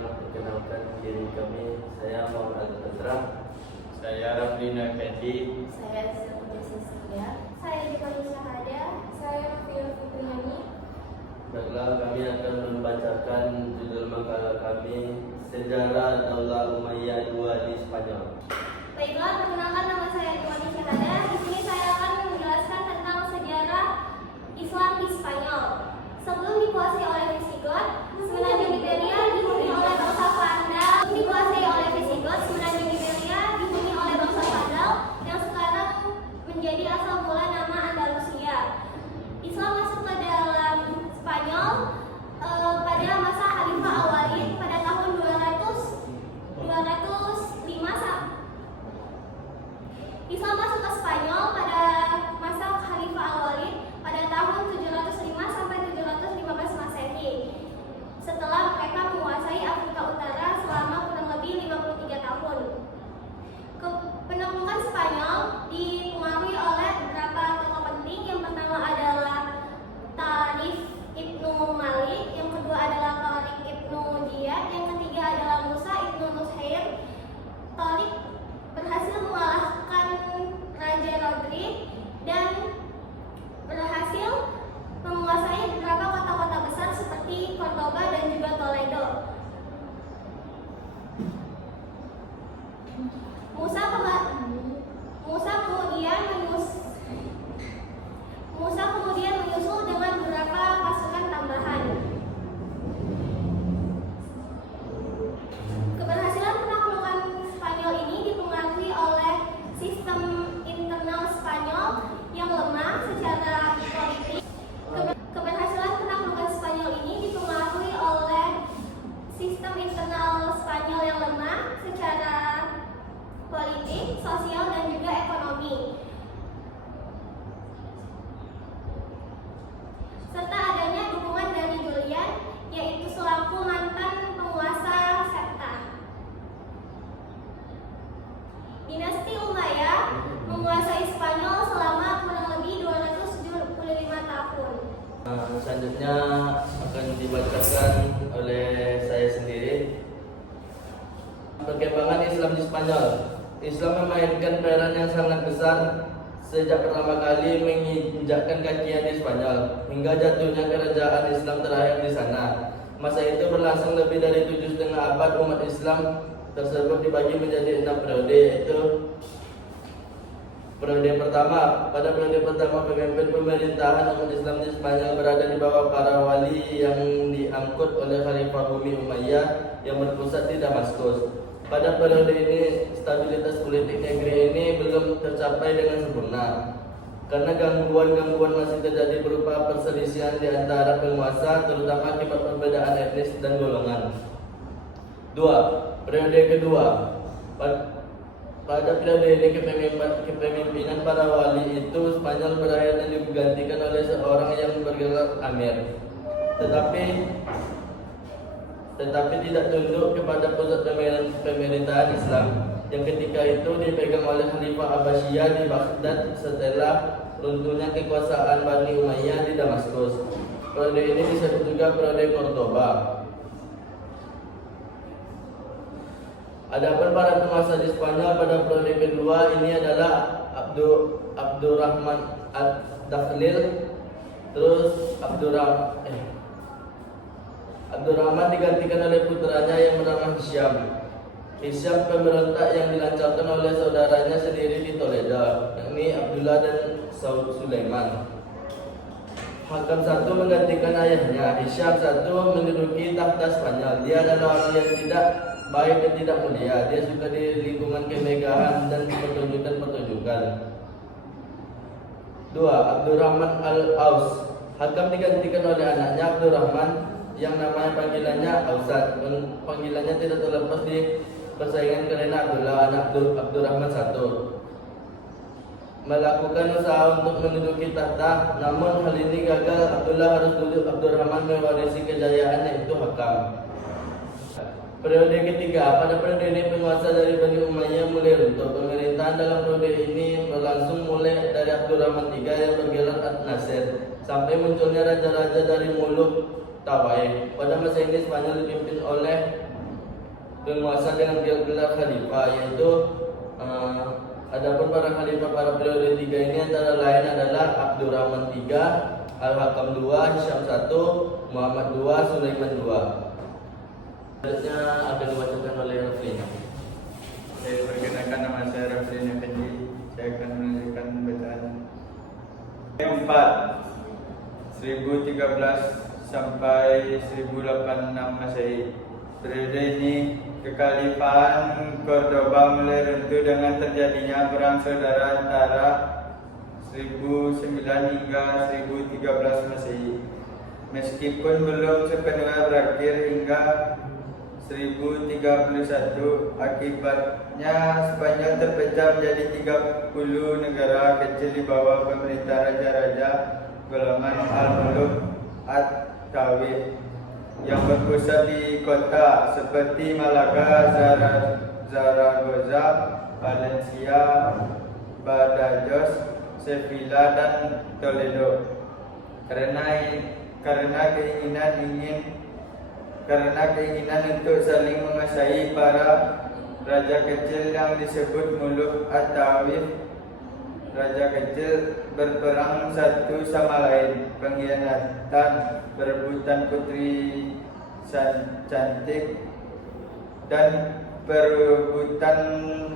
memperkenalkan diri kami. Saya Muhammad Al-Fatra. Saya Raflina Fethi. Saya Sapuja Cecilia. Saya Dipani Syahada. Saya Fiul Fitriani. Baiklah, kami akan membacakan judul makalah kami, Sejarah Daulah Umayyah II di Spanyol. Baiklah, perkenalkan nama saya Dipani Syahada. Di sini saya akan menjelaskan tentang sejarah Islam di Spanyol. Sebelum dikuasai oleh Visigot, semenanjung Iberia dihuni oleh bangsa Vandal. Dikuasai oleh Visigot, semenanjung Iberia dihuni oleh bangsa Vandal yang sekarang menjadi asal mula nama Andalusia. Islam masuk ke dalam Spanyol pada masa Khalifah Al-Walid pada tahun 205. Islam masuk ke Spanyol pada masa Khalifah Al-Walid pada tahun 705 sampai 715 Masehi. Setelah mereka menguasai Afrika Utara selama kurang lebih 53 tahun. Penaklukan Spanyol dipengaruhi oleh beberapa tokoh penting. Yang pertama adalah Tarif Ibnu Malik, yang kedua adalah Tariq Ibnu Ziyad, yang ketiga adalah Musa Ibnu Nusayr. Tariq berhasil mengalahkan Raja Rodrik dan berhasil menguasai beberapa kota-kota besar seperti Cordoba dan juga Toledo. Musa kemudian menyusul dengan beberapa pasukan tambahan. Keberhasilan penaklukan Spanyol ini dipengaruhi oleh sistem internal Spanyol yang lemah secara politik. Keberhasilan penaklukan Spanyol ini dipengaruhi oleh sistem internal Spanyol yang lemah secara politik, sosial, dan juga ekonomi, serta adanya dukungan dari Julian, yaitu selaku mantan penguasa Septa. Dinasti Umayyah menguasai Spanyol selama kurang lebih 275 tahun. Selanjutnya akan dibacakan oleh saya sendiri. Perkembangan Islam di Spanyol. Islam memainkan peran yang sangat besar sejak pertama kali menginjakkan kakinya di Spanyol hingga jatuhnya kerajaan Islam terakhir di sana. Masa itu berlangsung lebih dari 7,5 abad. Umat Islam tersebut dibagi menjadi 6 periode, yaitu periode pertama. Pada periode pertama, pemimpin pemerintahan umat Islam di Spanyol berada di bawah para wali yang diangkut oleh Khalifah Umi Umayyah yang berpusat di Damaskus. Pada periode ini, stabilitas politik negeri ini belum tercapai dengan sempurna karena gangguan-gangguan masih terjadi berupa perselisihan di antara penguasa, terutama akibat perbedaan etnis dan golongan. 2. Periode kedua. Pada periode ini kepemimpinan para wali itu Spanyol berakhir dan digantikan oleh seorang yang bergelar Amir, tetapi tidak tunduk kepada pusat pemerintahan Islam yang ketika itu dipegang oleh Khalifah Abbasiyah di Baghdad setelah runtuhnya kekuasaan Bani Umayyah di Damaskus. Periode ini disebut juga periode Cordoba. Adapun para penguasa di Spanyol pada periode kedua ini adalah Abdurrahman ad-Dakhlil, terus Abdurrahman digantikan oleh putranya yang bernama Hisham. Hisham pemberontak yang dilancarkan oleh saudaranya sendiri di Toledo, yakni Abdullah dan Sulaiman. Hakam satu menggantikan ayahnya. Hisham satu menduduki takhta Spanyol. Dia adalah orang yang tidak baik dan tidak mulia. Dia suka di lingkungan kemegahan dan pertunjukan-pertunjukan. 2. Abdurrahman al-Aus. Hakam digantikan oleh anaknya Abdurrahman yang namanya panggilannya Ausad. Panggilannya tidak terlepas di persaingan karena Abdullah anak Abdurrahman satu melakukan usaha untuk menduduki tahta. Namun hal ini gagal. Abdullah harus duduk. Abdurrahman mewarisi kejayaan, yaitu Hakam. Periode ketiga. Pada periode ini penguasa dari Bani Umayyah mulai runtuh. Pemerintahan dalam periode ini berlangsung mulai dari Abdurrahman III yang bergelar Ad-Nasir sampai munculnya raja-raja dari Muluk Tawai. Pada masa ini Spanyol dipimpin oleh penguasa dengan gelar khalifah, yaitu adapun para khalifah pada periode 3 ini antara lain adalah Abdurrahman III, Al-Hakam II, Hisham I, Muhammad II, Sulaiman II. Selanjutnya akan dibacakan oleh Rafli. Saya perkenalkan, nama saya Rafli Effendi. Saya akan melanjutkan bacaan. Yang 4, 1013 sampai 1086 Masehi. Periode ini kekhalifahan Cordoba mulai runtuh dengan terjadinya perang saudara antara 1009 hingga 1013 Masehi. Meskipun belum sepenuhnya berakhir hingga 1031, akibatnya Spanyol terpecah menjadi 30 negara kecil di bawah pemerintah raja-raja golongan Al-Muluk At-Tawil yang berpusat di kota seperti Malaga, Zaragoza, Valencia, Badajoz, Sevilla, dan Toledo. Karena keinginan untuk saling menguasai, para raja kecil yang disebut Muluk At-Tawil, raja kecil, berperang satu sama lain, pengkhianatan, perebutan putri cantik, dan perebutan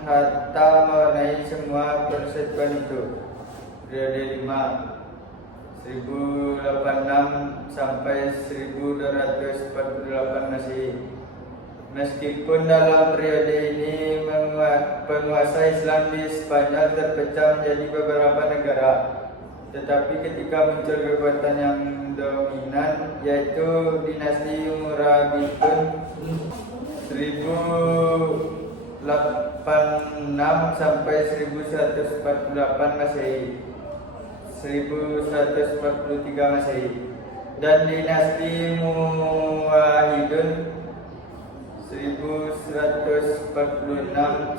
harta mewarnai semua persatuan itu. Periode 5, 1086 sampai 1248 Masehi. Meskipun dalam periode ini penguasa Islam di Spanyol terpecah menjadi beberapa negara, tetapi ketika muncul kekuatan yang dominan, yaitu dinasti Umarabitun 1086 sampai 1148 Masehi, 1143 Masehi, dan dinasti Muwahhidun 1146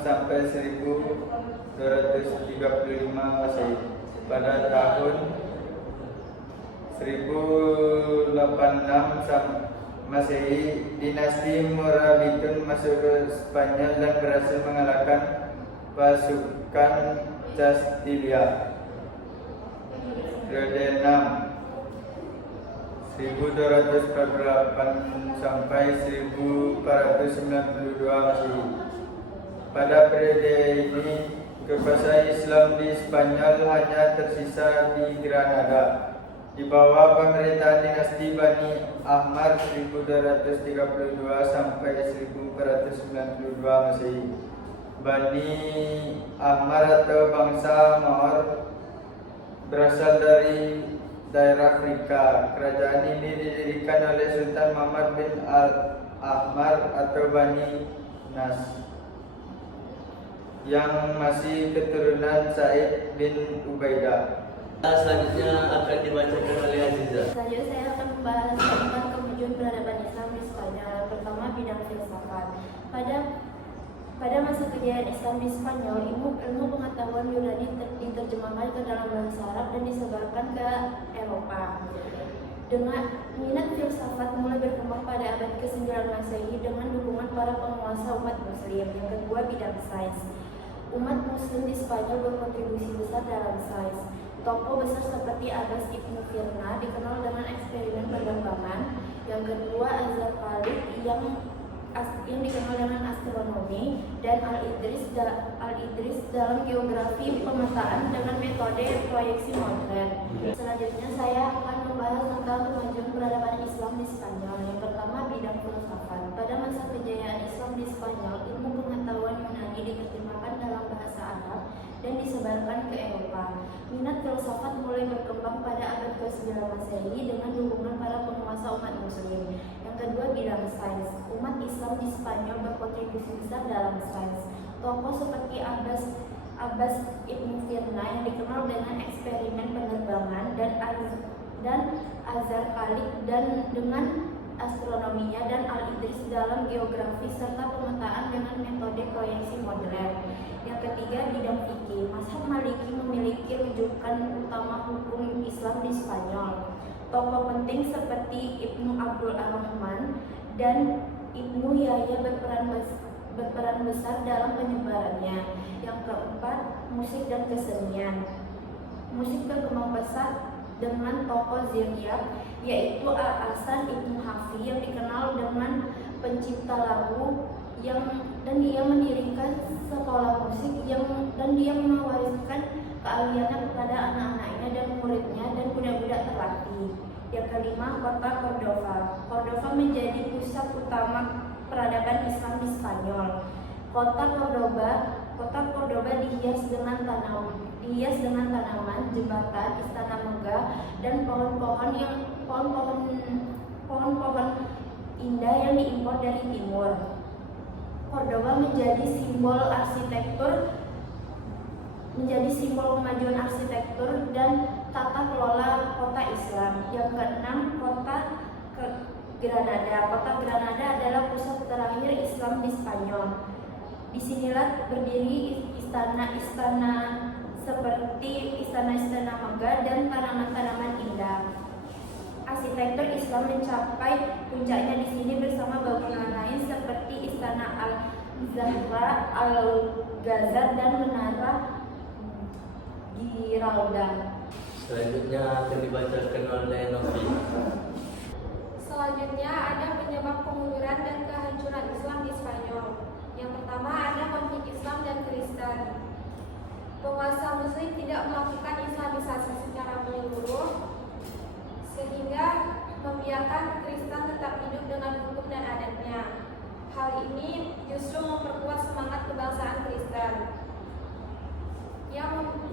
sampai 1235 Masehi. Pada tahun 1086 Masehi, dinasti Morabitun masuk ke Spanyol dan berhasil mengalahkan pasukan Castilla. Periode 6, 1248 sampai 1492 Masehi. Pada periode ini, kekuasaan Islam di Spanyol hanya tersisa di Granada di bawah pemerintahan dinasti Bani Ahmad 1232 sampai 1492 Masehi. Bani Ahmad atau bangsa Maor berasal dari daerah Afrika. Kerajaan ini didirikan oleh Sultan Muhammad bin Al-Ahmar atau Bani Nas, yang masih keturunan Said bin Ubaidah. Selanjutnya akan dibacakan oleh Aziza. Selanjutnya saya akan membahas tentang kemajuan peradaban Islam di Spanyol. Pertama, bidang filsafat. Pada masa kejayaan Islam di Spanyol, ilmu pengetahuan Yunani diterjemahkan ke dalam bahasa Arab dan disebarkan ke Eropa. Dengan minat filsafat mulai berkembang pada abad ke-9 Masehi dengan dukungan para penguasa umat Muslim. Yang kedua, bidang sains. Umat Muslim di Spanyol berkontribusi besar dalam sains. Tokoh besar seperti Abbas Ibn Firna dikenal dengan eksperimen penerbangan. Yang kedua, Az-Zarqali yang dikenal dengan astronomi, dan Al-Idris dalam geografi pemetaan dengan metode proyeksi modern. Selanjutnya saya akan membahas tentang kemajuan peradaban Islam di Spanyol. Yang pertama, bidang filsafat. Pada masa kejayaan Islam di Spanyol, ilmu pengetahuan Yunani diterjemahkan dalam bahasa Arab dan disebarkan ke Eropa. Minat filsafat mulai berkembang pada abad ke-9 Masehi dengan dukungan para penguasa umat Muslim. Yang kedua, bidang sains. Umat Islam di Spanyol berkontribusi besar dalam sains. Tokoh seperti Abbas Ibn Firna yang dikenal dengan eksperimen penerbangan dan Az-Zarqali dan dengan astronominya, dan Al-Idris dalam geografi serta pemetaan dengan metode proyeksi modern. Yang ketiga, bidang fikih. Mazhab Maliki memiliki rujukan utama hukum Islam di Spanyol. Tokoh penting seperti Ibnu Abdul Ar-Rahman dan Ibnu Yahya berperan besar dalam penyebarannya. Yang keempat, musik dan kesenian. Musik berkembang pesat dengan tokoh Ziryab, yaitu Al-Hasan Ibnu Hafi yang dikenal dengan pencipta lagu dan dia mendirikan sekolah musik dan dia mewariskan keahliannya kepada anak-anaknya dan muridnya dan budak-budak terlatih. Yang kelima, kota Cordova. Cordova menjadi pusat utama peradaban Islam di Spanyol. Kota Cordoba dihias dengan tanaman, jembatan, istana megah, dan pohon-pohon indah yang diimpor dari timur. Cordoba menjadi simbol kemajuan arsitektur dan tata kelola kota Islam. Yang keenam, kota Granada. Kota Granada adalah pusat terakhir Islam di Spanyol. Disinilah berdiri istana-istana seperti istana-istana megah dan tanaman-tanaman indah. Arsitektur Islam mencapai puncaknya di sini bersama bangunan lain seperti Istana Al-Zahra, Al-Ghazal, dan Menara Giralda. Selanjutnya akan dibacakan oleh Novi. Selanjutnya ada penyebab kemunduran dan kehancuran Islam di Spanyol. Yang pertama ada konflik Islam dan Kristen. Penguasa Muslim tidak melakukan Islamisasi secara menyeluruh, sehingga membiarkan Kristen tetap hidup dengan hukum dan adatnya. Hal ini justru memperkuat semangat kebangsaan Kristen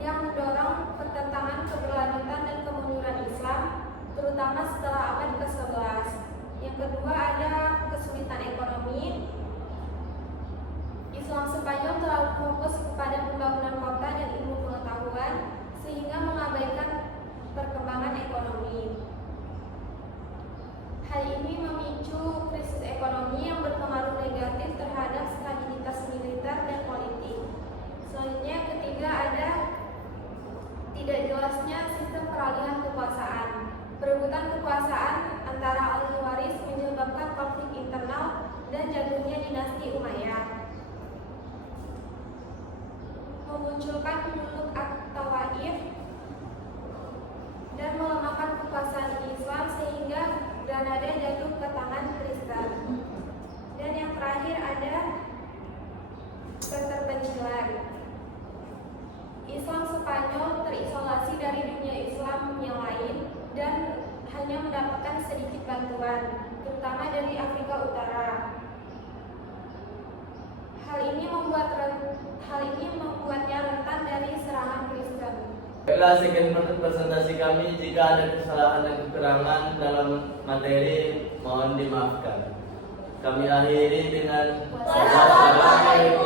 yang mendorong pertentangan keberlanjutan dan kemunduran Islam, terutama setelah abad ke-11. Yang kedua ada kesulitan ekonomi. Islam Spanyol terlalu fokus kepada pembangunan kota dan ilmu pengetahuan sehingga mengabaikan perkembangan ekonomi. Hal ini memicu krisis ekonomi yang berpengaruh negatif terhadap stabilitas militer dan politik. Selanjutnya ketiga ada tidak jelasnya sistem peralihan kekuasaan. Perebutan kekuasaan antara ahli waris menyebabkan konflik internal dan jatuhnya dinasti Umayyah. Memunculkan Muluk At-Tawaif dan melemahkan kekuasaan Islam sehingga Granada jatuh ke tangan Kristen. Dan yang terakhir ada keterpencilan. Islam Spanyol terisolasi dari dunia Islam yang lain dan hanya mendapatkan sedikit bantuan, terutama dari Afrika Utara. Hal ini membuatnya rentan dari serangan Kristen. Baiklah, sekian penutup presentasi kami. Jika ada kesalahan dan kekurangan dalam materi, mohon dimaafkan. Kami akhiri dengan wassalamualaikum